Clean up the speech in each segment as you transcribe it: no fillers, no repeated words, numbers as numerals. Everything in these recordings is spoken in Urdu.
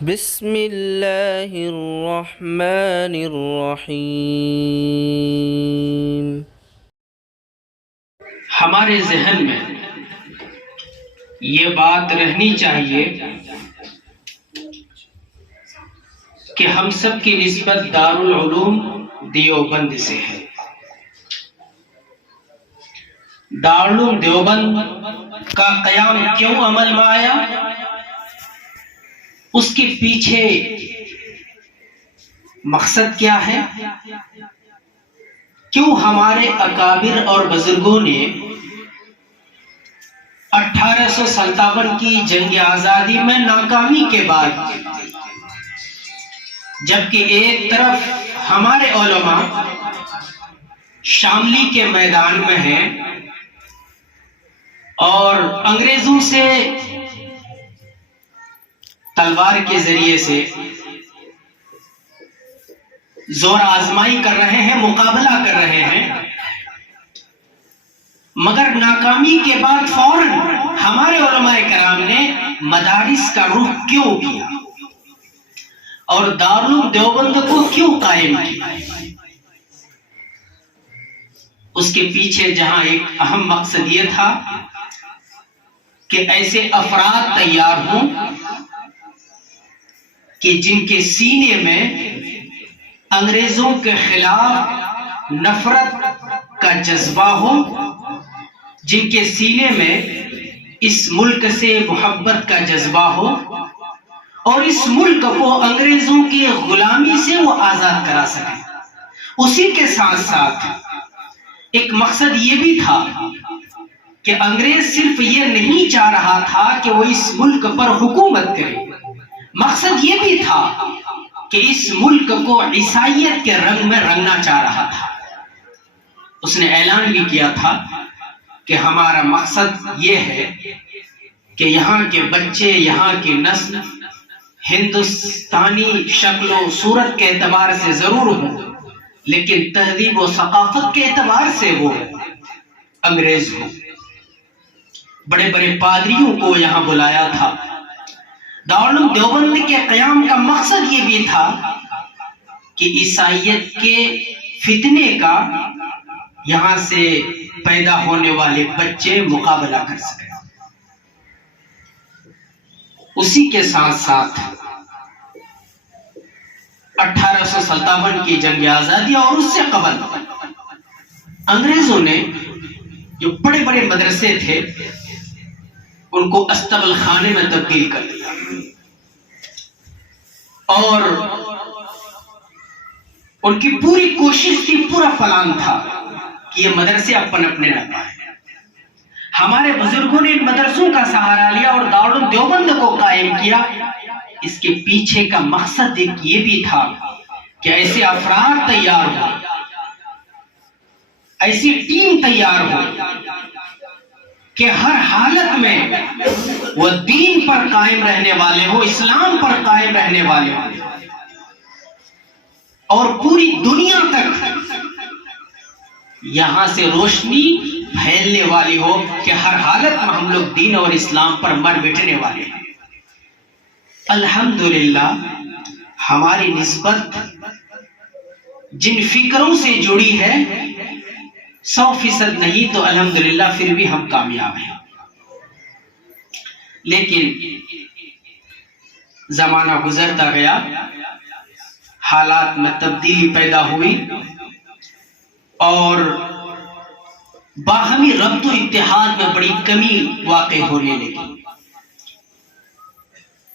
بسم اللہ الرحمن الرحیم۔ ہمارے ذہن میں یہ بات رہنی چاہیے کہ ہم سب کی نسبت دارالعلوم دیوبند سے ہے۔ دارالعلوم دیوبند کا قیام کیوں عمل میں آیا، اس کے پیچھے مقصد کیا ہے، کیوں ہمارے اکابر اور بزرگوں نے 1857 کی جنگ آزادی میں ناکامی کے بعد، جبکہ ایک طرف ہمارے علماء شاملی کے میدان میں ہیں اور انگریزوں سے تلوار کے ذریعے سے زور آزمائی کر رہے ہیں، مقابلہ کر رہے ہیں، مگر ناکامی کے بعد فوراً ہمارے علماء کرام نے مدارس کا رخ کیوں کیا اور دارالعلوم دیوبند کو کیوں قائم کیا؟ اس کے پیچھے جہاں ایک اہم مقصد یہ تھا کہ ایسے افراد تیار ہوں کہ جن کے سینے میں انگریزوں کے خلاف نفرت کا جذبہ ہو، جن کے سینے میں اس ملک سے محبت کا جذبہ ہو اور اس ملک کو انگریزوں کی غلامی سے وہ آزاد کرا سکے۔ اسی کے ساتھ ساتھ ایک مقصد یہ بھی تھا کہ انگریز صرف یہ نہیں چاہ رہا تھا کہ وہ اس ملک پر حکومت کرے، مقصد یہ بھی تھا کہ اس ملک کو عیسائیت کے رنگ میں رنگنا چاہ رہا تھا۔ اس نے اعلان بھی کیا تھا کہ ہمارا مقصد یہ ہے کہ یہاں کے بچے، یہاں کی نسل ہندوستانی شکل و صورت کے اعتبار سے ضرور ہو، لیکن تہذیب و ثقافت کے اعتبار سے وہ انگریز ہو۔ بڑے بڑے پادریوں کو یہاں بلایا تھا۔ دارالعلوم دیوبند کے قیام کا مقصد یہ بھی تھا کہ عیسائیت کے فتنے کا یہاں سے پیدا ہونے والے بچے مقابلہ کر سکیں۔ اسی کے ساتھ ساتھ 1857 کی جنگ آزادی اور اس سے قبل انگریزوں نے جو بڑے بڑے مدرسے تھے ان کو استبل خانے میں تبدیل کر دیا اور ان کی پوری کوشش تھی، پورا پلان تھا کہ یہ مدرسے اپنے نہ پائیں۔ ہمارے بزرگوں نے ان مدرسوں کا سہارا لیا اور دارالعلوم دیوبند کو قائم کیا۔ اس کے پیچھے کا مقصد ایک یہ بھی تھا کہ ایسے افراد تیار ہو، ایسی ٹیم تیار ہو کہ ہر حالت میں وہ دین پر قائم رہنے والے ہو، اسلام پر قائم رہنے والے ہو اور پوری دنیا تک یہاں سے روشنی پھیلنے والی ہو کہ ہر حالت میں ہم لوگ دین اور اسلام پر مر مٹنے والے ہیں۔ الحمدللہ ہماری نسبت جن فکروں سے جڑی ہے 100% نہیں تو الحمدللہ پھر بھی ہم کامیاب ہیں، لیکن زمانہ گزرتا گیا، حالات میں تبدیلی پیدا ہوئی اور باہمی ربط و اتحاد میں بڑی کمی واقع ہونے لگی۔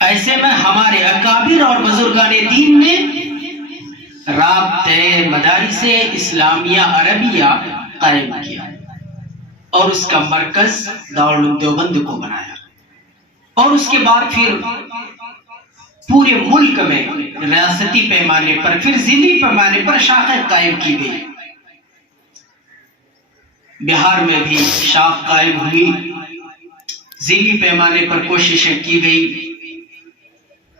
ایسے میں ہمارے اکابر اور بزرگان دین نے رابطے مدارس اسلامیہ عربیہ قائم کیا اور اس کا مرکز دارالعلوم دیوبند کو بنایا اور اس کے بعد پھر پورے ملک میں ریاستی پیمانے پر، پھر ضلعی پیمانے پر شاخیں قائم کی گئی۔ بہار میں بھی شاخ قائم ہوئی، ضلعی پیمانے پر کوششیں کی گئی۔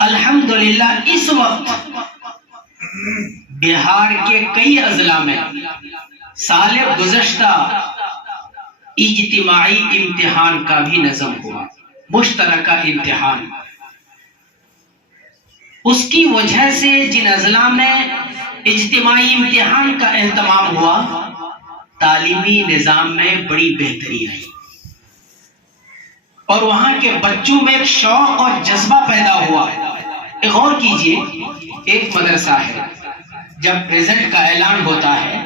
الحمدللہ اس وقت بہار کے کئی اضلاع میں سال گزشتہ اجتماعی امتحان کا بھی نظم ہوا، مشترکہ امتحان۔ اس کی وجہ سے جن اضلاع میں اجتماعی امتحان کا اہتمام ہوا تعلیمی نظام میں بڑی بہتری آئی اور وہاں کے بچوں میں ایک شوق اور جذبہ پیدا ہوا۔ ایک غور کیجئے، ایک مدرسہ ہے، جب رزلٹ کا اعلان ہوتا ہے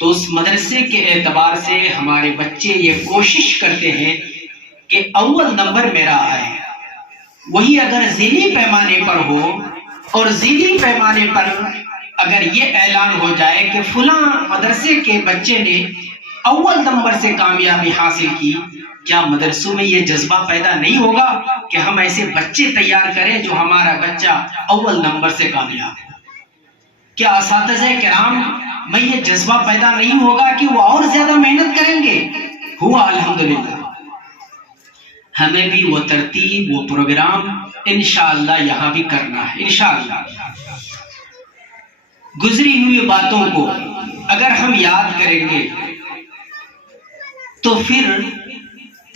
تو اس مدرسے کے اعتبار سے ہمارے بچے یہ کوشش کرتے ہیں کہ اول نمبر میرا آئے۔ وہی اگر ضلعی پیمانے پر ہو اور ضلعی پیمانے پر اگر یہ اعلان ہو جائے کہ فلاں مدرسے کے بچے نے اول نمبر سے کامیابی حاصل کی، کیا مدرسوں میں یہ جذبہ پیدا نہیں ہوگا کہ ہم ایسے بچے تیار کریں جو ہمارا بچہ اول نمبر سے کامیاب ہے؟ کیا اساتذہ کرام میں یہ جذبہ پیدا نہیں ہوگا کہ وہ اور زیادہ محنت کریں گے؟ ہوا الحمدللہ۔ ہمیں بھی وہ ترتیب، وہ پروگرام انشاءاللہ یہاں بھی کرنا ہے انشاءاللہ۔ گزری ہوئی باتوں کو اگر ہم یاد کریں گے تو پھر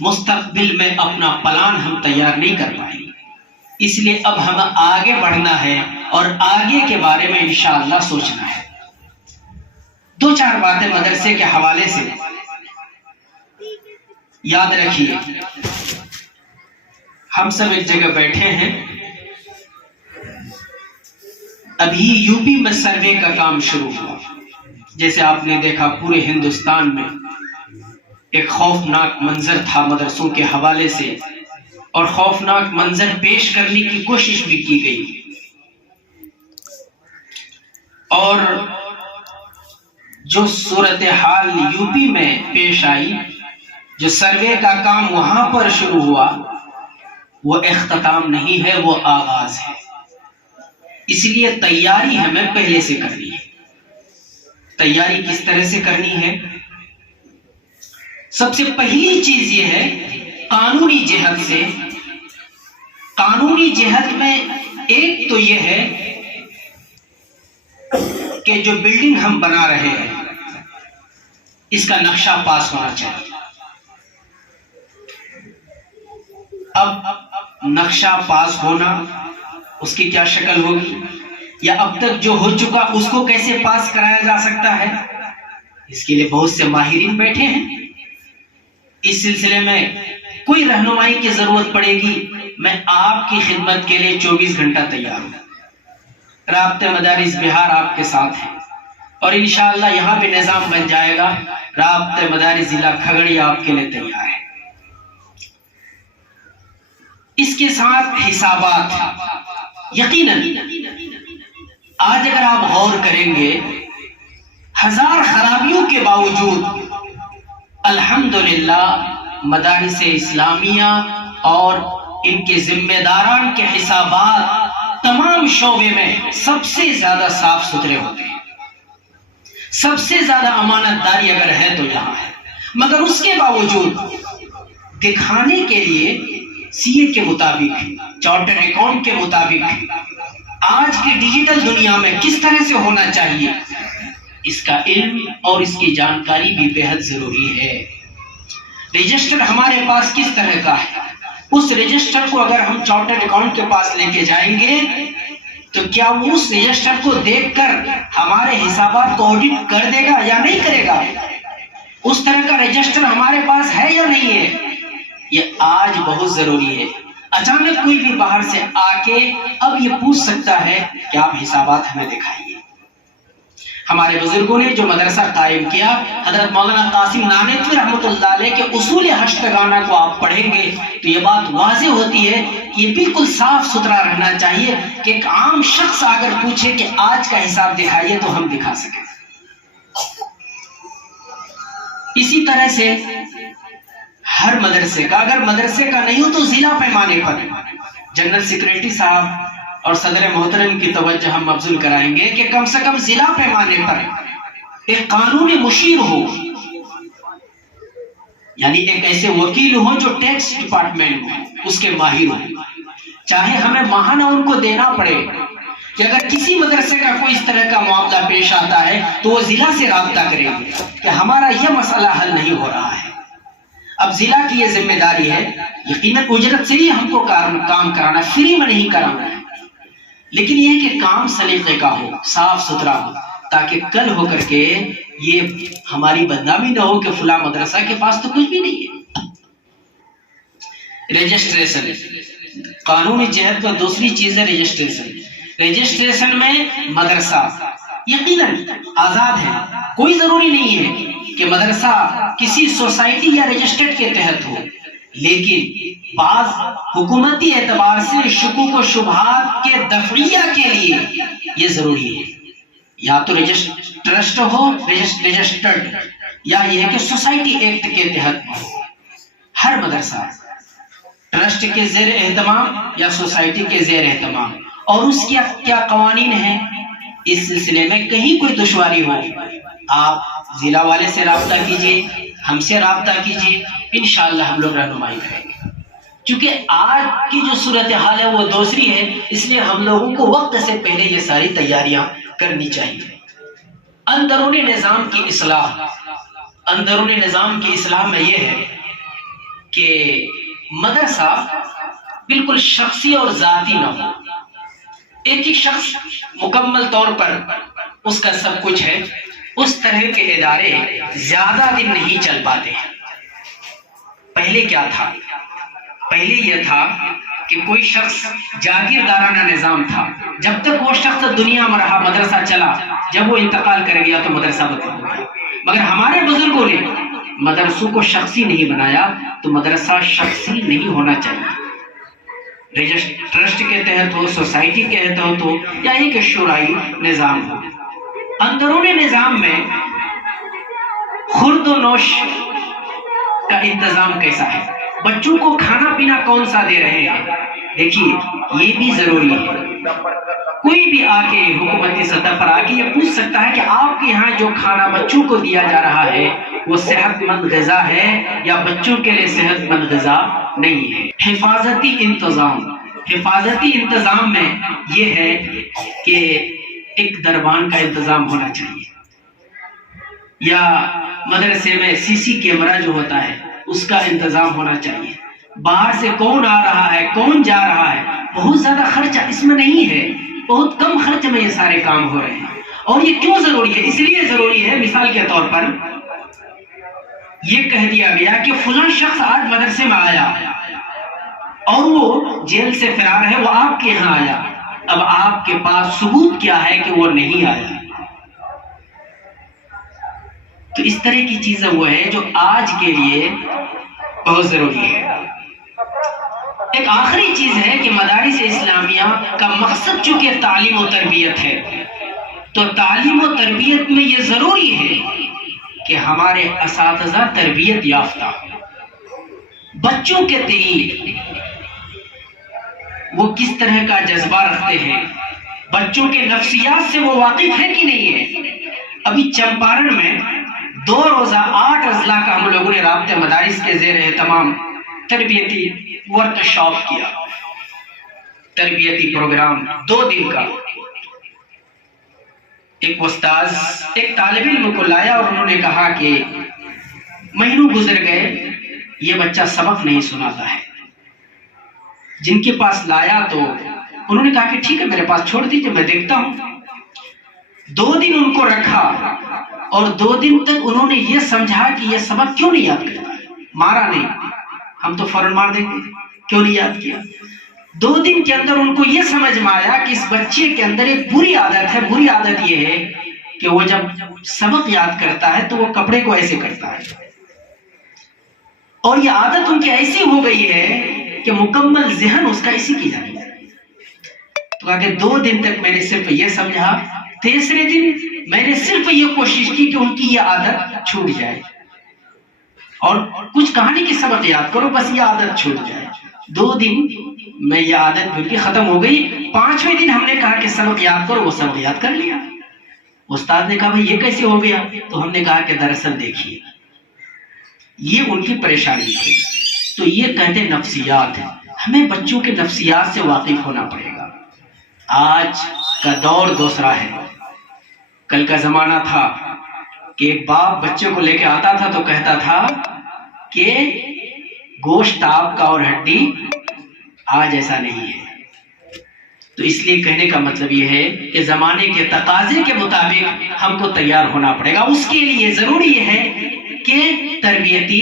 مستقبل میں اپنا پلان ہم تیار نہیں کر پائیں گے۔ اس لیے اب ہمیں آگے بڑھنا ہے اور آگے کے بارے میں انشاءاللہ سوچنا ہے۔ دو چار باتیں مدرسے کے حوالے سے یاد رکھیے۔ ہم سب ایک جگہ بیٹھے ہیں، ابھی یو پی میں سروے کا کام شروع ہوا۔ جیسے آپ نے دیکھا پورے ہندوستان میں ایک خوفناک منظر تھا مدرسوں کے حوالے سے، اور خوفناک منظر پیش کرنے کی کوشش بھی کی گئی، اور جو صورتحال یو پی میں پیش آئی، جو سروے کا کام وہاں پر شروع ہوا، وہ اختتام نہیں ہے، وہ آغاز ہے۔ اس لیے تیاری ہمیں پہلے سے کرنی ہے۔ تیاری کس طرح سے کرنی ہے؟ سب سے پہلی چیز یہ ہے قانونی جہت سے۔ قانونی جہت میں ایک تو یہ ہے کہ جو بلڈنگ ہم بنا رہے ہیں اس کا نقشہ پاس ہونا چاہیے۔ اب نقشہ پاس ہونا، اس کی کیا شکل ہوگی، یا اب تک جو ہو چکا اس کو کیسے پاس کرایا جا سکتا ہے، اس کے لیے بہت سے ماہرین بیٹھے ہیں۔ اس سلسلے میں کوئی رہنمائی کی ضرورت پڑے گی، میں آپ کی خدمت کے لیے 24 گھنٹہ تیار ہوں۔ رابطہ مدارس بہار آپ کے ساتھ ہے، اور انشاءاللہ یہاں بھی نظام بن جائے گا۔ رابطہ مدارس ضلع کھگڑیا آپ کے لیے تیار ہے۔ اس کے ساتھ حسابات، یقیناً آج اگر آپ غور کریں گے، ہزار خرابیوں کے باوجود الحمدللہ مدارس اسلامیہ اور ان کے ذمہ داران کے حسابات تمام شعبے میں سب سے زیادہ صاف ستھرے ہوتے ہیں۔ سب سے زیادہ امانت داری اگر ہے تو یہاں ہے، مگر اس کے باوجود دکھانے کے لیے سی اے کے مطابق، چارٹر اکاؤنٹ کے مطابق آج کی ڈیجیٹل دنیا میں کس طرح سے ہونا چاہیے، اس کا علم اور اس کی جانکاری بھی بہت ضروری ہے۔ رجسٹر ہمارے پاس کس طرح کا ہے، اس رجسٹر کو اگر ہم چارٹر اکاؤنٹ کے پاس لے کے جائیں گے تو کیا وہ اس رجسٹر کو دیکھ کر ہمارے حسابات کو آڈٹ کر دے گا یا نہیں کرے گا؟ اس طرح کا رجسٹر ہمارے پاس ہے یا نہیں ہے؟ یہ آج بہت ضروری ہے۔ اچانک کوئی بھی باہر سے آ کے اب یہ پوچھ سکتا ہے کہ آپ حسابات ہمیں دکھائیے۔ ہمارے بزرگوں نے جو مدرسہ قائم کیا، حضرت مولانا قاسم نانوتوی رحمۃ اللہ علیہ کے اصول ہشتگانہ کو آپ پڑھیں گے تو یہ بات واضح ہوتی ہے کہ یہ بالکل صاف ستھرا رہنا چاہیے کہ ایک عام شخص اگر پوچھے کہ آج کا حساب دکھائیے تو ہم دکھا سکیں۔ اسی طرح سے ہر مدرسے کا، اگر مدرسے کا نہیں ہو تو ضلع پیمانے پر جنرل سیکریٹری صاحب اور صدر محترم کی توجہ ہم مبذول کرائیں گے کہ کم سے کم ضلع پیمانے پر ایک قانونی مشیر ہو، یعنی ایک ایسے وکیل ہو جو ٹیکس ڈپارٹمنٹ میں اس کے ماہر ہو، چاہے ہمیں ماہانہ ان کو دینا پڑے کہ اگر کسی مدرسے کا کوئی اس طرح کا معاملہ پیش آتا ہے تو وہ ضلع سے رابطہ کریں گے کہ ہمارا یہ مسئلہ حل نہیں ہو رہا ہے۔ اب ضلع کی یہ ذمہ داری ہے، یقیناً اجرت سے ہی ہم کو کام کرانا، فری میں نہیں کرانا ہے، لیکن یہ کہ کام سلیقے کا ہو، صاف ستھرا ہو، تاکہ کل ہو کر کے یہ ہماری بدنامی نہ ہو کہ فلاں مدرسہ کے پاس تو کچھ بھی نہیں ہے۔ رجسٹریشن، قانونی جہت پر دوسری چیز ہے رجسٹریشن۔ رجسٹریشن میں مدرسہ یقیناً آزاد ہے، کوئی ضروری نہیں ہے کہ مدرسہ کسی سوسائٹی یا رجسٹرڈ کے تحت ہو، لیکن بعض حکومتی اعتبار سے شکوک و شبہات کے دفعیہ کے لیے یہ ضروری ہے، یا تو ٹرسٹ ہو رجسٹرڈ، یا یہ ہے کہ سوسائٹی ایکٹ کے تحت ہو۔ ہر مدرسہ ٹرسٹ کے زیر اہتمام یا سوسائٹی کے زیر اہتمام، اور اس کی کیا قوانین ہیں، اس سلسلے میں کہیں کوئی دشواری ہو آپ ضلع والے سے رابطہ کیجیے، ہم سے رابطہ کیجیے، انشاءاللہ ہم لوگ رہنمائی کریں گے۔ چونکہ آج کی جو صورتحال ہے وہ دوسری ہے، اس لیے ہم لوگوں کو وقت سے پہلے یہ ساری تیاریاں کرنی چاہیے۔ اندرون نظام کی اصلاح، اندرون نظام کی اصلاح میں یہ ہے کہ مدرسہ بالکل شخصی اور ذاتی نہ ہو۔ ایک ہی شخص مکمل طور پر اس کا سب کچھ ہے، اس طرح کے ادارے زیادہ دن نہیں چل پاتے ہیں۔ پہلے کیا تھا؟ پہلے یہ تھا کہ کوئی شخص جاگیردارانہ نظام تھا، جب تک وہ شخص دنیا میں رہا مدرسہ چلا، جب وہ انتقال کر گیا تو مدرسہ بند ہو گیا۔ مگر ہمارے بزرگوں نے مدرسوں کو شخصی نہیں بنایا، تو مدرسہ شخصی نہیں ہونا چاہیے، ٹرسٹ کے تحت ہو، سوسائٹی کے تحت ہو، یا ایک شورائی نظام ہو۔ اندرون نظام میں خورد و نوش کا انتظام کیسا ہے، بچوں کو کھانا پینا کون سا دے رہے ہیں، دیکھیے یہ بھی ضروری ہے۔ کوئی بھی آ کے حکومتی سطح پر آ کے یہ پوچھ سکتا ہے کہ آپ کے یہاں جو کھانا بچوں کو دیا جا رہا ہے وہ صحت مند غذا ہے یا بچوں کے لیے صحت مند غذا نہیں ہے۔ حفاظتی انتظام، حفاظتی انتظام میں یہ ہے کہ ایک دربان کا انتظام ہونا چاہیے، یا مدرسے میں سی سی کیمرہ جو ہوتا ہے اس کا انتظام ہونا چاہیے۔ باہر سے کون آ رہا ہے، کون جا رہا ہے، بہت زیادہ خرچہ اس میں نہیں ہے، بہت کم خرچ میں یہ سارے کام ہو رہے ہیں۔ اور یہ کیوں ضروری ہے؟ اس لیے ضروری ہے، مثال کے طور پر یہ کہہ دیا گیا کہ فلاں شخص آج مدرسے میں آیا اور وہ جیل سے فرار ہے، وہ آپ کے یہاں آیا، اب آپ کے پاس ثبوت کیا ہے کہ وہ نہیں آیا؟ تو اس طرح کی چیزیں وہ ہے جو آج کے لیے بہت ضروری ہے۔ ایک آخری چیز ہے کہ مدارس اسلامیہ کا مقصد چونکہ تعلیم و تربیت ہے، تو تعلیم و تربیت میں یہ ضروری ہے کہ ہمارے اساتذہ تربیت یافتہ، بچوں کے تئیں وہ کس طرح کا جذبہ رکھتے ہیں، بچوں کے نفسیات سے وہ واقف ہے کہ نہیں ہے۔ ابھی چمپارن میں 2 روزہ 8 اضلاع کا ہم لوگوں نے رابطہ مدارس کے زیر اہتمام تربیتی ورکشاپ کیا، تربیتی پروگرام 2 دن کا۔ ایک استاذ ایک طالب علم کو لایا اور انہوں نے کہا کہ مہینوں گزر گئے، یہ بچہ سبق نہیں سناتا ہے۔ جن کے پاس لایا تو انہوں نے کہا کہ ٹھیک ہے میرے پاس چھوڑ دیجئے، میں دیکھتا ہوں۔ 2 دن ان کو رکھا اور 2 دن تک انہوں نے یہ سمجھا کہ یہ سبق کیوں نہیں یاد کرتا، مارا نہیں، ہم تو فوراً مار دیں گے، کیوں نہیں یاد کیا۔ 2 دن کے اندر ان کو یہ سمجھ میں آیا کہ اس بچے کے اندر ایک بری عادت ہے، بری عادت یہ ہے کہ وہ جب سبق یاد کرتا ہے تو وہ کپڑے کو ایسے کرتا ہے، اور یہ عادت ان کی ایسی ہو گئی ہے کہ مکمل ذہن اس کا اسی کی جاتی ہے۔ تو کہا کہ 2 دن تک میں نے صرف یہ سمجھا، تیسرے دن میں نے صرف یہ کوشش کی کہ ان کی یہ عادت چھوٹ جائے، اور کچھ کہانی کی سبق یاد کرو، بس یہ عادت چھوٹ جائے۔ 2 دن میں یہ عادت بالکل ختم ہو گئی۔ 5ویں دن ہم نے کہا کہ سبق یاد کرو، وہ سبق یاد کر لیا۔ استاد نے کہا بھائی یہ کیسے ہو گیا؟ تو ہم نے کہا کہ دراصل دیکھیے یہ ان کی پریشانی تھی۔ تو یہ کہتے نفسیات ہے، ہمیں بچوں کے نفسیات سے واقف ہونا پڑے گا۔ آج کا دور دوسرا ہے۔ کل کا زمانہ تھا کہ ایک باپ بچے کو لے کے آتا تھا تو کہتا تھا کہ گوشت آپ کا اور ہڈی آج ایسا نہیں ہے۔ تو اس لیے کہنے کا مطلب یہ ہے کہ زمانے کے تقاضے کے مطابق ہم کو تیار ہونا پڑے گا. اس کے لیے ضروری یہ ہے کہ تربیتی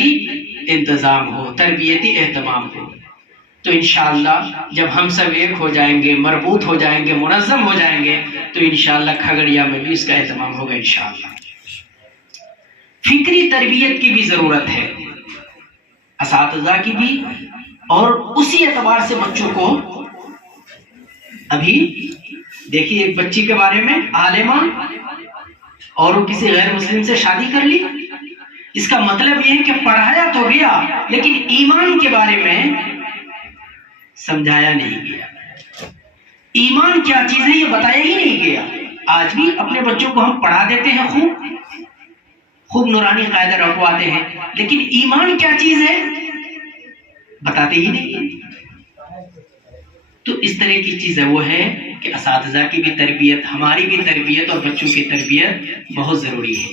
انتظام ہو، تربیتی اہتمام ہو. تو انشاءاللہ جب ہم سب ایک ہو جائیں گے، مربوط ہو جائیں گے، منظم ہو جائیں گے، تو انشاءاللہ کھگڑیا میں بھی اس کا اہتمام ہوگا انشاءاللہ. فکری تربیت کی بھی ضرورت ہے، اساتذہ کی بھی، اور اسی اعتبار سے بچوں کو ابھی دیکھیے ایک بچی کے بارے میں عالمہ اور وہ کسی غیر مسلم سے شادی کر لی. اس کا مطلب یہ ہے کہ پڑھایا تو گیا لیکن ایمان کے بارے میں سمجھایا نہیں گیا. ایمان کیا چیز ہے یہ بتایا ہی نہیں گیا. آج بھی اپنے بچوں کو ہم پڑھا دیتے ہیں، خوب نورانی قاعدہ رکھواتے ہیں، لیکن ایمان کیا چیز ہے بتاتے ہی نہیں. تو اس طرح کی چیز ہے وہ ہے کہ اساتذہ کی بھی تربیت، ہماری بھی تربیت اور بچوں کی تربیت بہت ضروری ہے.